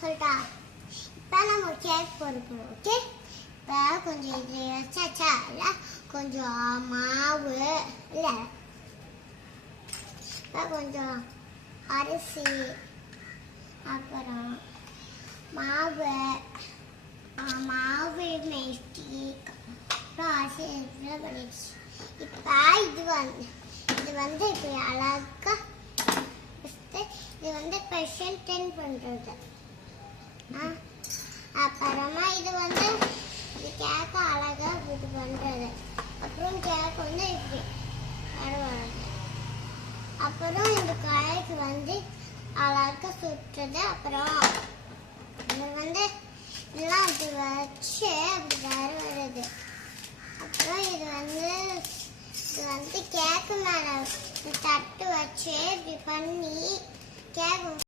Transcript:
சொல்லிட்டா இப்போ நம்ம கேக் போட போகிறோம். ஓகே, இப்போ கொஞ்சம் இது வச்சாச்சா இல்லை, கொஞ்சம் மாவு இல்லை, இப்போ கொஞ்சம் அரிசி, அப்புறம் மாவு மெட்டி, அப்புறம் அரிசி பண்ணிடுச்சு. இப்போ இது வந்து இப்படி அழகா இது வந்து ப்ரெசென்ட் பண்ணுறது. அப்புறமா இது வந்து இது கேக்க அழகா இது பண்ணுறது. அப்புறம் கேக் வந்து இப்படி வருது. அப்புறம் இந்த காய்க்கு வந்து அழகா சுட்டுறது. அப்புறம் இது வந்து இதெல்லாம் அப்படி வச்சு அப்படி வருது. அப்புறம் இது வந்து கேக்கு மேலே தட்டு வச்சு இப்படி பண்ணி கேக்